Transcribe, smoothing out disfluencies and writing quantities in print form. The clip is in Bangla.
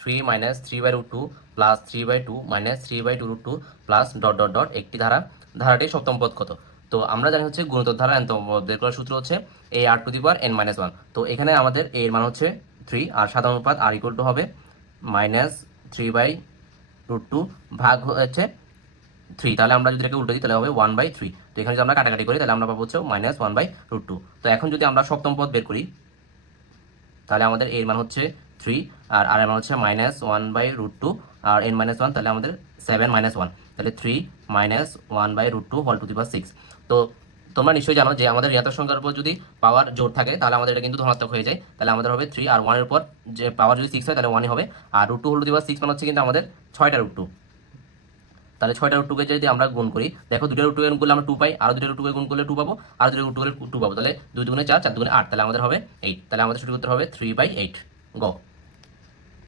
3 minus 3/√2 plus 3/2 minus 3/2√2 plus dot dot dot একটি ধারাটির সপ্তম পদ কত? তো আমরা জানি হচ্ছে গুণিতক ধারা n তম পদ বের করার সূত্র হচ্ছে ar⁻n-1। তো এখানে আমাদের a এর মান হচ্ছে 3 আর সাধারণ অনুপাত r ইকুয়াল টু হবে -3/√2 ভাগ হচ্ছে 3। তাহলে আমরা যদি এটাকে উল্টো দিই তাহলে হবে 1/3। তো এখানে যদি আমরা কাটাকাটি করি তাহলে আমরা পাবো হচ্ছে -1/√2। তো এখন যদি আমরা সপ্তম পদ বের করি তাহলে আমাদের এর মান হচ্ছে 3 আর আর এর মান হচ্ছে -1/√2 আর n-1 তাহলে আমাদের 7 - 1 তাহলে 3 - 1/√2 হোল টু দি পাওয়ার 6। তো তোমরা নিশ্চয়ই জানো যে আমাদের ঋণাত্মক সংখ্যার উপর যদি পাওয়ার জোর থাকে তাহলে আমাদের এটা কিন্তু ধনাত্মক হয়ে যায়। তাহলে আমাদের হবে 3 আর 1 এর উপর যে পাওয়ার যদি 6 হয় তাহলে 1ই হবে। আর √2 হোল টু দি পাওয়ার 6 মানে হচ্ছে কিন্তু আমাদের 6টা √2। তাহলে 6টা √2 কে যদি আমরা গুণ করি, দেখো 2টা √2 কে গুণ করলে আমরা 2 পাই, আর 2টা √2 কে গুণ করলে 2 পাবো, আর 2টা √2 করলে 2 পাবো। তাহলে 2 দুগুণে 4, 4 দুগুণে 8, তাহলে আমাদের হবে 8। তাহলে আমাদের সঠিক উত্তর হবে 3/8। গ।